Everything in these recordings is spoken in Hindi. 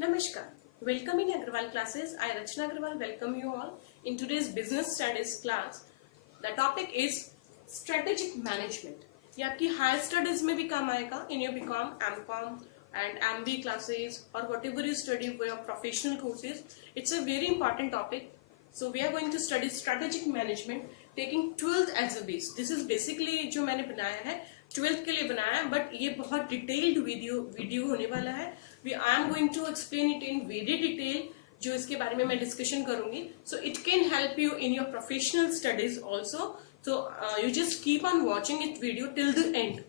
Namaskar. Welcome in Agrawal classes. I Rachna Agrawal welcome you all in today's business studies class. The topic is strategic management. ये आपकी higher studies में भी काम आएगा in your BCom, MCom and MBA classes or whatever you study for your professional courses. It's a very important topic. So we are going to study strategic management taking 12th as a base. This is basically जो मैंने बनाया है 12th के लिए बनाया है, but ये बहुत डिटेल्ड वीडियो होने वाला है. I am going to explain it in very detail, जो इसके बारे में मैं डिस्कशन करूंगी. So it can help you in your professional studies also. So you just keep on watching it video till the end.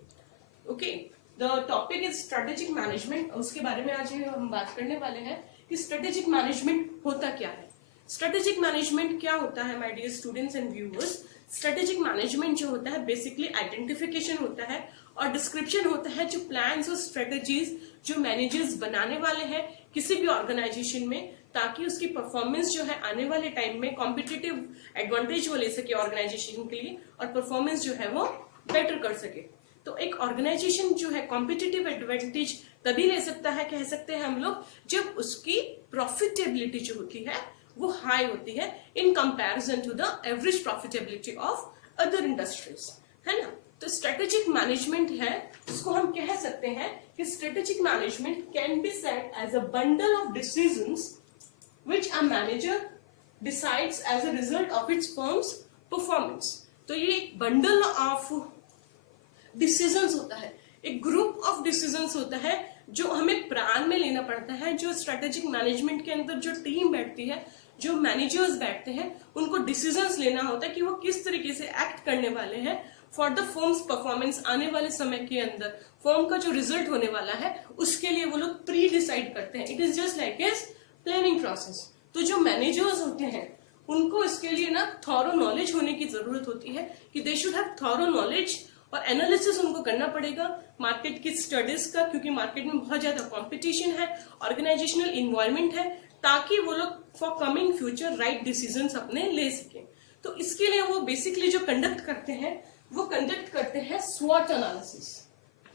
Okay. The topic is strategic management. उसके बारे में आज हम बात करने वाले हैं कि strategic management होता क्या है. Strategic management क्या होता है, my dear students and viewers? Strategic management जो होता है basically identification होता है और description होता है जो plans और strategies जो मैनेजर्स बनाने वाले हैं किसी भी ऑर्गेनाइजेशन में, ताकि उसकी परफॉर्मेंस जो है आने वाले टाइम में कॉम्पिटिटिव एडवांटेज वो ले सके ऑर्गेनाइजेशन के लिए और परफॉर्मेंस जो है वो बेटर कर सके. तो एक ऑर्गेनाइजेशन जो है कॉम्पिटिटिव एडवांटेज तभी ले सकता है, कह सकते हैं हम लोग, जब उसकी प्रॉफिटेबिलिटी जो होती है वो हाई होती है in comparison to the average profitability of other industries, है ना. तो स्ट्रेटेजिक मैनेजमेंट है, उसको हम कह सकते हैं कि strategic management can be said as a bundle of decisions which a manager decides as a result of its firms performance. तो ये एक बंडल ऑफ डिसीजंस होता है, एक ग्रुप ऑफ डिसीजंस होता है जो हमें प्लान में लेना पड़ता है. जो स्ट्रेटेजिक मैनेजमेंट के अंदर जो टीम बैठती है, जो मैनेजर्स बैठते हैं, उनको डिसीजंस लेना होता है कि वो किस तरीके से एक्ट करने वाले हैं फॉर द फर्म्स परफॉर्मेंस. आने वाले समय के अंदर फर्म का जो रिजल्ट होने वाला है उसके लिए वो लोग प्री डिसाइड करते हैं. It is just like is planning process. तो जो मैनेजर्स होते हैं उनको इसके लिए ना थॉरो नॉलेज होने की जरूरत होती है कि they should have thorough knowledge और एनालिसिस उनको करना पड़ेगा मार्केट की स्टडीज का, क्योंकि मार्केट में बहुत ज्यादा कंपटीशन है, ऑर्गेनाइजेशनल इन्वायरमेंट है, ताकि वो लोग for coming future right decisions अपने ले सकें. तो इसके लिए वो बेसिकली जो कंडक्ट करते हैं वो कंडक्ट करते हैं स्वॉट एनालिसिस.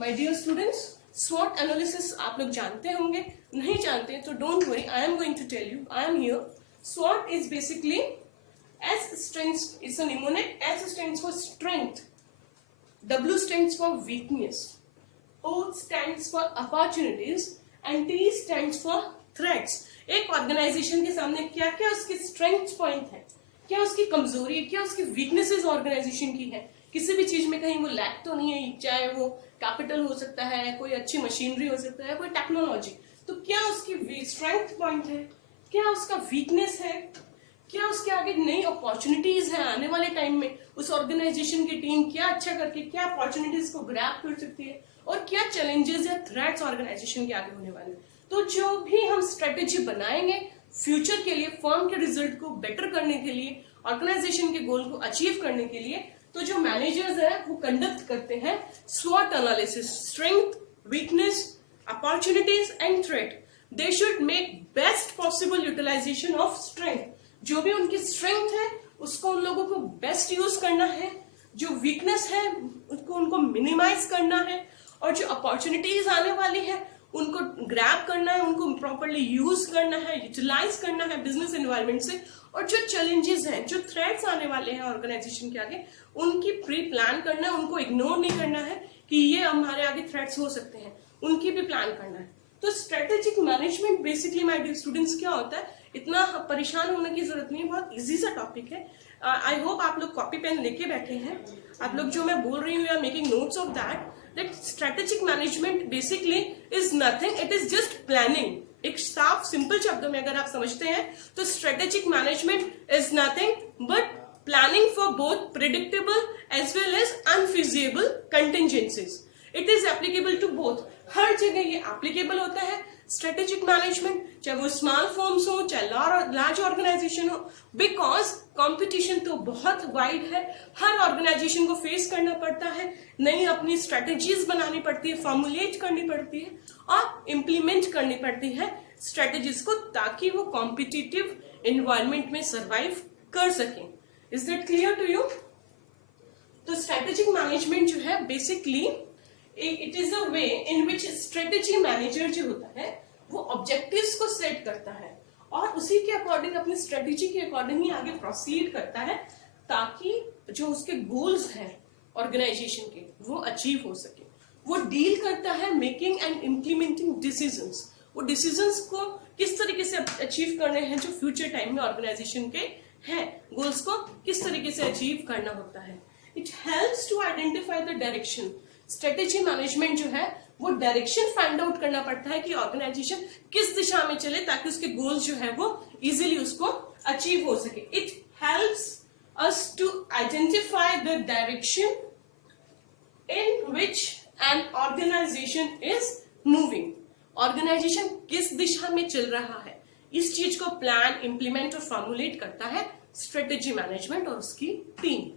माय डियर स्टूडेंट्स, स्वॉट एनालिसिस आप लोग जानते होंगे, नहीं जानते तो don't worry, I am going to tell you. I am here. स्वॉट is basically S stands, it's a mnemonic. S stands for strength, W stands for weakness, O stands for opportunities and T stands for threats. एक ऑर्गेनाइजेशन के सामने क्या क्या उसकी स्ट्रेंथ पॉइंट है, क्या उसकी कमजोरी है, क्या उसकी वीकनेसेस ऑर्गेनाइजेशन की है. किसी भी चीज में कहीं वो लैक तो नहीं है, चाहे वो कैपिटल हो सकता है, कोई अच्छी मशीनरी हो सकता है, कोई टेक्नोलॉजी. तो क्या उसकी स्ट्रेंथ पॉइंट है, क्या उसका वीकनेस है, क्या उसके आगे नई अपॉर्चुनिटीज है आने वाले टाइम में, उस ऑर्गेनाइजेशन की टीम क्या अच्छा करके क्या अपॉर्चुनिटीज को ग्रैब कर सकती है, और क्या चैलेंजेस या थ्रेट्स ऑर्गेनाइजेशन के आगे होने वाले हैं. तो जो भी हम स्ट्रेटेजी बनाएंगे फ्यूचर के लिए, फर्म के रिजल्ट को बेटर करने के लिए, ऑर्गेनाइजेशन के गोल को अचीव करने के लिए, तो जो मैनेजर्स है वो कंडक्ट करते हैं स्वॉट analysis. Strength, weakness, opportunities and threat. They should make best possible utilization of strength. जो भी उनकी स्ट्रेंथ है उसको उन लोगों को बेस्ट यूज करना है, जो वीकनेस है उसको उनको मिनिमाइज करना है, और जो अपॉर्चुनिटीज आने वाली है उनको ग्रैब करना है, उनको प्रॉपरली यूज करना है, यूटिलाइज करना है बिजनेस एनवायरनमेंट से. और जो चैलेंजेस हैं, जो थ्रेट्स आने वाले हैं ऑर्गेनाइजेशन के आगे, उनकी प्री प्लान करना है, उनको इग्नोर नहीं करना है कि ये हमारे आगे थ्रेट्स हो सकते हैं, उनकी भी प्लान करना है. तो strategic management basically my dear students क्या होता है, इतना परेशान होने की जरूरत नहीं है, बहुत इजी सा टॉपिक है. आई होप आप लोग कॉपी पेन लेके बैठे हैं, आप लोग जो मैं बोल रही हूँ या making notes of that. Strategic management basically is nothing, it is just planning. एक साफ सिंपल शब्दों में अगर आप समझते हैं तो strategic management is nothing but planning for both predictable as well as unfeasible contingencies. It is applicable to both. हर जगह ये एप्लीकेबल होता है स्ट्रेटेजिक मैनेजमेंट, चाहे वो स्मॉल फर्म्स हो चाहे लार्ज ऑर्गेनाइजेशन हो, बिकॉज कंपटीशन तो बहुत वाइड है. हर ऑर्गेनाइजेशन को फेस करना पड़ता है, नई अपनी स्ट्रेटेजीज बनानी पड़ती है, फॉर्मुलेट करनी पड़ती है और इम्प्लीमेंट करनी पड़ती है स्ट्रेटेजीज को, ताकि वो कॉम्पिटिटिव एनवायरनमेंट में सर्वाइव कर सकें. Is that clear to you? तो स्ट्रेटेजिक मैनेजमेंट जो है basically it is a way in which strategy manager जो होता है वो ऑब्जेक्टिव्स को सेट करता है और उसी के अकॉर्डिंग अपनी स्ट्रेटेजी के अकॉर्डिंग ही आगे प्रोसीड करता है, ताकि जो उसके गोल्स हैं ऑर्गेनाइजेशन के वो अचीव हो सके। वो डील करता है मेकिंग एंड इम्प्लीमेंटिंग डिसीजंस, वो डिसीजंस को किस तरीके से अचीव करने हैं जो फ्यूचर टाइम में ऑर्गेनाइजेशन के हैं, गोल्स को किस तरीके से अचीव करना होता है। It helps to identify the direction. Strategy management जो है वो डायरेक्शन फाइंड आउट करना पड़ता है कि ऑर्गेनाइजेशन किस दिशा में चले ताकि उसके गोल्स जो है वो इजीली उसको अचीव हो सके। It helps us to identify the direction in which an organization is moving. Organisation किस दिशा में चल रहा है, इस चीज को प्लान, इंप्लीमेंट और फॉर्मुलेट करता है स्ट्रेटेजी मैनेजमेंट और उसकी टीम।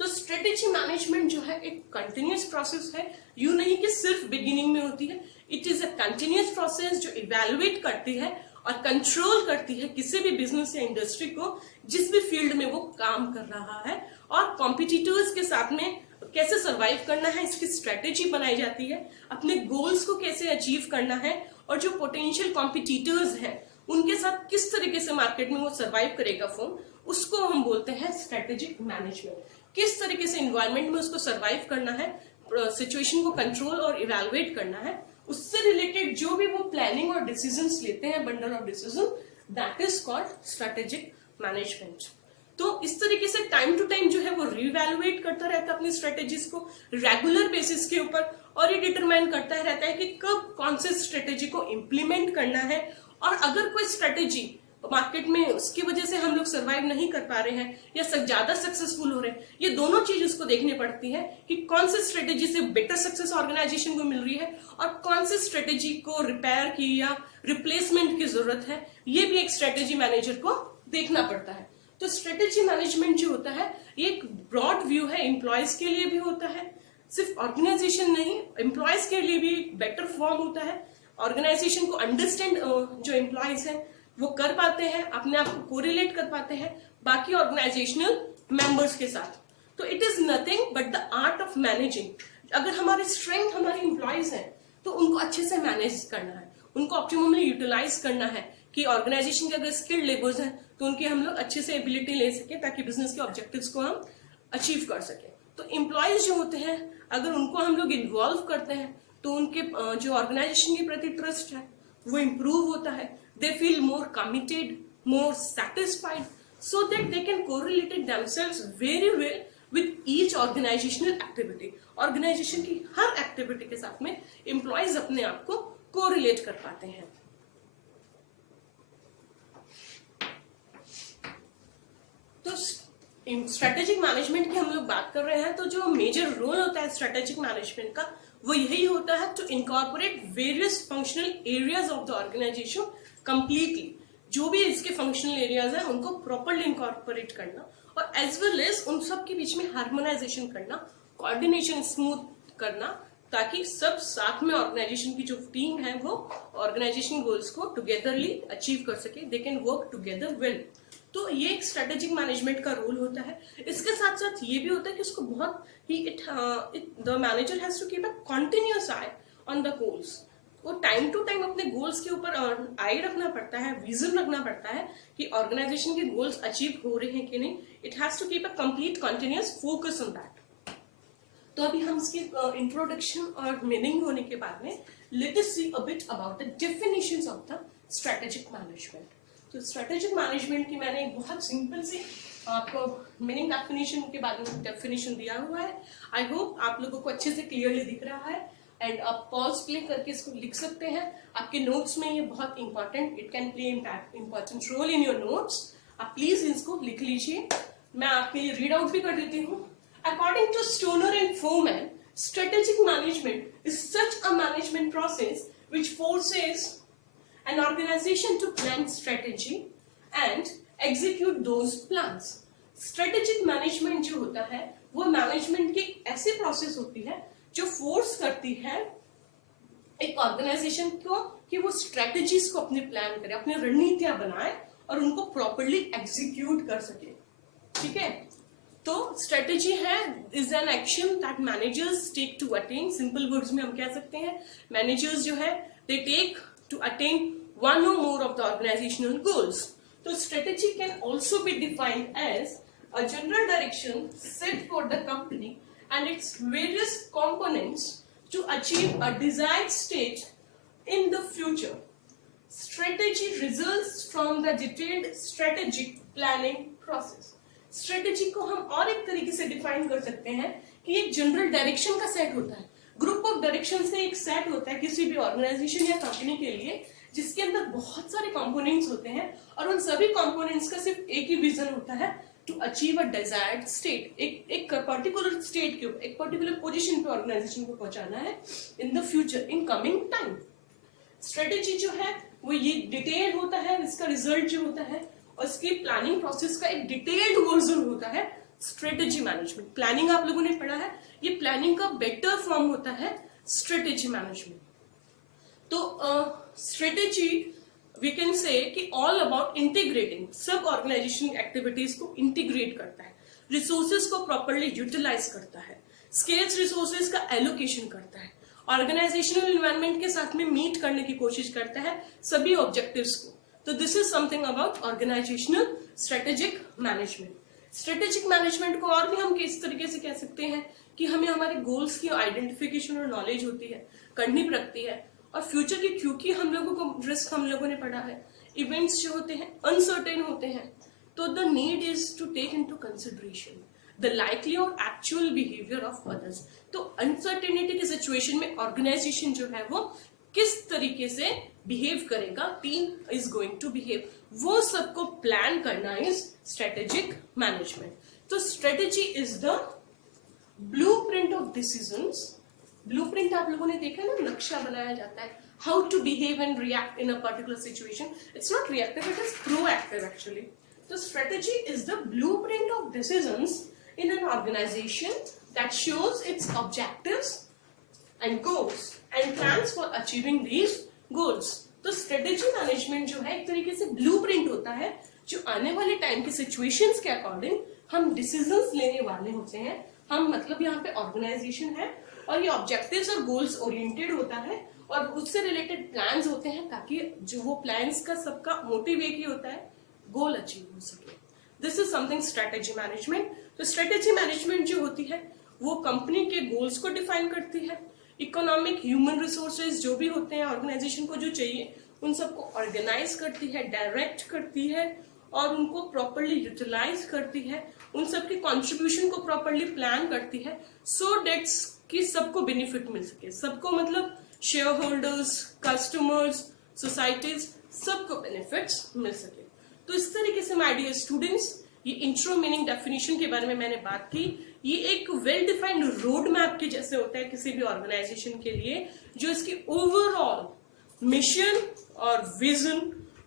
तो स्ट्रेटेजी मैनेजमेंट जो है एक कंटिन्यूअस प्रोसेस है, यूं नहीं कि सिर्फ बिगिनिंग में होती है। It is a continuous process जो इवेलुएट करती है और कंट्रोल करती है किसी भी बिजनेस या इंडस्ट्री को जिस भी फील्ड में वो काम कर रहा है, और कॉम्पिटिटर्स के साथ में कैसे सरवाइव करना है इसकी स्ट्रेटेजी बनाई जाती है, अपने गोल्स को कैसे अचीव करना है, और जो पोटेंशियल कॉम्पिटिटर्स हैं उनके साथ किस तरीके से मार्केट में वो सरवाइव करेगा फर्म, उसको हम बोलते हैं स्ट्रेटेजिक मैनेजमेंट। किस तरीके से एनवायरमेंट में उसको सरवाइव करना है, सिचुएशन को कंट्रोल और इवेलुएट करना है, उससे रिलेटेड जो भी वो प्लानिंग और डिसीजंस लेते हैं, bundle of decision, that is called strategic management. तो इस तरीके से टाइम टू टाइम जो है वो रिवैल्युएट करता रहता है अपनी स्ट्रेटेजीज को रेगुलर बेसिस के ऊपर, और ये डिटरमाइन करता रहता है कि कब कौन से स्ट्रेटेजी को इम्प्लीमेंट करना है, और अगर कोई स्ट्रेटेजी मार्केट में उसकी वजह से हम लोग सरवाइव नहीं कर पा रहे हैं या ज्यादा सक्सेसफुल हो रहे हैं, ये दोनों चीज उसको देखनी पड़ती है कि कौन सी स्ट्रेटेजी से बेटर सक्सेस ऑर्गेनाइजेशन को मिल रही है और कौन सी स्ट्रेटेजी को रिपेयर की या रिप्लेसमेंट की जरूरत है, ये भी एक स्ट्रेटेजी मैनेजर को देखना पड़ता है। तो स्ट्रेटेजी मैनेजमेंट जो होता है ये एक ब्रॉड व्यू है, एम्प्लॉयज के लिए भी होता है, सिर्फ ऑर्गेनाइजेशन नहीं, एम्प्लॉयज के लिए भी बेटर फॉर्म होता है। ऑर्गेनाइजेशन को अंडरस्टैंड जो एम्प्लॉयज हैं वो कर पाते हैं, अपने आप को कोरिलेट कर पाते हैं बाकी ऑर्गेनाइजेशनल मेंबर्स के साथ। तो it is nothing but the art of managing. अगर हमारी स्ट्रेंथ हमारे एम्प्लॉयज हैं तो उनको अच्छे से मैनेज करना है, उनको ऑप्टिममली यूटिलाइज करना है कि ऑर्गेनाइजेशन के अगर स्किल्ड लेबर्स हैं तो उनकी हम लोग अच्छे से एबिलिटी ले सके ताकि बिजनेस के ऑब्जेक्टिव्स को हम अचीव कर सके। तो एम्प्लॉयज जो होते हैं अगर उनको हम लोग इन्वॉल्व करते हैं तो उनके जो ऑर्गेनाइजेशन के प्रति ट्रस्ट है वो इम्प्रूव होता है। They feel more committed, more satisfied, so that they can correlate themselves very well with each organizational activity. Organization की हर एक्टिविटी के साथ में एम्प्लॉयज अपने आप को कोरिलेट कर पाते हैं। तो स्ट्रेटेजिक मैनेजमेंट की हम लोग बात कर रहे हैं, तो जो मेजर रोल होता है स्ट्रेटेजिक मैनेजमेंट का वो यही होता है to incorporate various functional areas of the organisation completely. जो भी इसके फंक्शनल एरियाज हैं उनको प्रॉपरली इनकॉर्पोरेट करना और एज वेल एज उन सब के बीच में हार्मोनाइजेशन करना, कोऑर्डिनेशन स्मूथ करना, ताकि सब साथ में ऑर्गेनाइजेशन की जो टीम है वो ऑर्गेनाइजेशन गोल्स को टुगेदरली अचीव कर सके, they can work together well. तो ये एक स्ट्रेटेजिक मैनेजमेंट का रोल होता है। इसके साथ साथ ये भी होता है कि उसको बहुत ही the manager has to keep a continuous eye on the goals. वो टाइम टू टाइम अपने गोल्स के ऊपर आई रखना पड़ता है, विजन रखना पड़ता है कि ऑर्गेनाइजेशन के गोल्स अचीव हो रहे हैं कि नहीं। It has to keep a complete continuous focus on that. तो अभी हम इसके इंट्रोडक्शन और मीनिंग होने के बाद में let us see a bit about the definitions of the strategic management. तो स्ट्रेटेजिक मैनेजमेंट की मैंने एक बहुत सिंपल सी आपको मीनिंग डेफिनेशन के बारे में डेफिनेशन दिया हुआ है। आई होप आप लोगों को अच्छे से क्लियरली दिख रहा है एंड आप पॉज प्ले करके इसको लिख सकते हैं। आपके नोट्स में ये बहुत important, it can play important role in your notes. आप प्लीज इसको लिख लीजिए। मैं आपके लिए रीड आउट भी कर देती हूँ। According to Stoner and Freeman, strategic management is such a management process which forces an organization to plan strategy and execute those plans. Strategic management जो होता है वो मैनेजमेंट की ऐसी प्रोसेस होती है जो फोर्स करती है एक ऑर्गेनाइजेशन को कि वो स्ट्रेटेजीज को अपने प्लान करे, अपनी रणनीतियां बनाए और उनको प्रॉपरली एग्जीक्यूट कर सके। ठीक है, तो स्ट्रेटेजी है is an action that managers take to attain. Simple words में हम कह सकते हैं मैनेजर्स जो है they take to attain one or more of the organizational goals. So strategy can also be defined as a general direction set for the company and its various components to achieve a desired state in the future. Strategy results from the detailed strategic planning process. Strategy को हम और एक तरीके से डिफाइन कर सकते हैं कि एक जनरल डायरेक्शन का सेट होता है, ग्रुप ऑफ डायरेक्शन से एक सेट होता है किसी भी ऑर्गेनाइजेशन या कंपनी के लिए, जिसके अंदर बहुत सारे कंपोनेंट्स होते हैं और उन सभी कंपोनेंट्स का सिर्फ एक ही विजन होता है, to achieve a desired state, एक पर्टिकुलर स्टेट के एक पर्टिकुलर पोजीशन पे ऑर्गेनाइजेशन को पहुंचाना है in the future, in coming time. Strategy जो है वो ये डिटेल होता है, इसका रिजल्ट जो होता है और इसकी प्लानिंग प्रोसेस का एक डिटेल्ड वर्जन होता है स्ट्रेटेजी मैनेजमेंट. प्लानिंग आप लोगों ने पढ़ा है, ये प्लानिंग का बेटर फॉर्म होता है स्ट्रेटेजी मैनेजमेंट. तो स्ट्रेटेजी वी कैन से कि ऑल अबाउट इंटीग्रेटिंग, सब ऑर्गेनाइजेशन एक्टिविटीज को इंटीग्रेट करता है, रिसोर्सेज को प्रॉपरली यूटिलाइज करता है, स्केल्स रिसोर्सेज का एलोकेशन करता है, ऑर्गेनाइजेशनल इन्वायरमेंट के साथ में मीट करने की कोशिश करता है सभी ऑब्जेक्टिव्स को. तो this is something about organisational strategic management. Strategic management को और भी हम किस तरीके से कह सकते हैं कि हमें हमारे गोल्स की आइडेंटिफिकेशन और नॉलेज होती है, करनी पड़ती है, और फ्यूचर की क्योंकि हम लोगों को रिस्क हम लोगों ने पढ़ा है, इवेंट्स जो होते हैं अनसर्टेन होते हैं, तो the need is to take into consideration the likely और एक्चुअल बिहेवियर ऑफ अदर्स. तो अनसर्टेनिटी की सिचुएशन में ऑर्गेनाइजेशन जो है वो किस तरीके से बिहेव करेगा, team is going to behave, वो सबको प्लान करना इज स्ट्रेटेजिक मैनेजमेंट. तो strategy is the blueprint of decisions. Blueprint आप लोगों ने देखा ना, नक्शा बनाया जाता है how to behave and react in a particular situation. It's not reactive, it is proactive actually. तो strategy is the blueprint of decisions in an organization that shows its objectives and goals and plans for achieving these goals. तो स्ट्रेटेजी मैनेजमेंट जो है एक तरीके से ब्लूप्रिंट होता है जो आने वाले टाइम की सिचुएशंस के अकॉर्डिंग हम डिसीजंस लेने वाले होते हैं. हम मतलब यहाँ पे ऑर्गेनाइजेशन है और ये ऑब्जेक्टिव्स और गोल्स ओरिएंटेड होता है और उससे रिलेटेड प्लान्स होते हैं ताकि जो वो प्लान्स का सबका मोटिव एक ही होता है, गोल अचीव हो सके. This is something strategy management. तो स्ट्रेटेजी मैनेजमेंट जो होती है वो कंपनी के गोल्स को डिफाइन करती है, इकोनॉमिक ह्यूमन रिसोर्सेज जो भी होते हैं ऑर्गेनाइजेशन को जो चाहिए उन सबको ऑर्गेनाइज करती है, डायरेक्ट करती है और उनको प्रॉपरली यूटिलाइज करती है, उन सबके कॉन्ट्रीब्यूशन को प्रॉपरली प्लान करती है सो डेट्स कि सबको बेनिफिट मिल सके, सबको मतलब शेयर होल्डर्स, कस्टमर्स, सोसाइटीज, सबको बेनिफिट्स मिल सके. तो इस तरीके से माय डियर स्टूडेंट्स, ये इंट्रो मीनिंग डेफिनेशन के बारे में मैंने बात की. ये एक वेल डिफाइंड रोड मैप के जैसे होता है किसी भी ऑर्गेनाइजेशन के लिए, जो इसकी ओवरऑल मिशन और विजन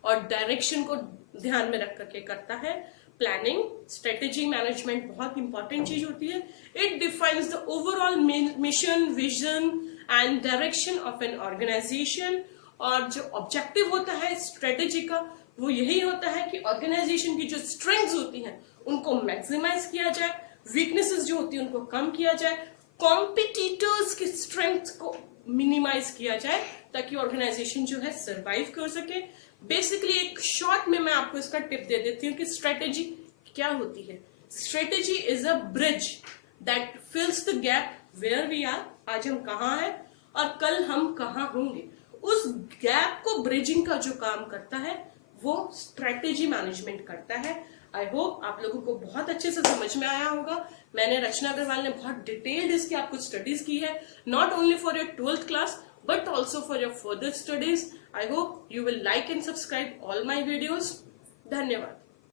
और डायरेक्शन को ध्यान में रख करके करता है. प्लानिंग, स्ट्रेटेजी मैनेजमेंट बहुत इंपॉर्टेंट चीज होती है. It defines the overall mission, vision and direction of an organisation. और जो ऑब्जेक्टिव होता है स्ट्रेटेजी का वो यही होता है कि ऑर्गेनाइजेशन की जो स्ट्रेंथ्स होती हैं उनको मैक्सिमाइज किया जाए, वीकनेसेस जो होती है उनको कम किया जाए, कॉम्पिटिटर्स की स्ट्रेंथ को मिनिमाइज किया जाए ताकि ऑर्गेनाइजेशन जो है सरवाइव कर सके. बेसिकली एक शॉर्ट में मैं आपको इसका टिप दे देती हूँ कि स्ट्रेटेजी क्या होती है. Strategy is a bridge that fills the gap where we are. आज हम कहाँ हैं और कल हम कहाँ होंगे, उस गैप को ब्रिजिंग का जो काम करता है वो स्ट्रेटेजी मैनेजमेंट करता है. आई होप आप लोगों को बहुत अच्छे से समझ में आया होगा. मैंने रचना अग्रवाल ने बहुत डिटेल्ड इसकी आपको स्टडीज की है, not only for your 12th class but also for your further studies. I hope you will like and subscribe all my videos. धन्यवाद.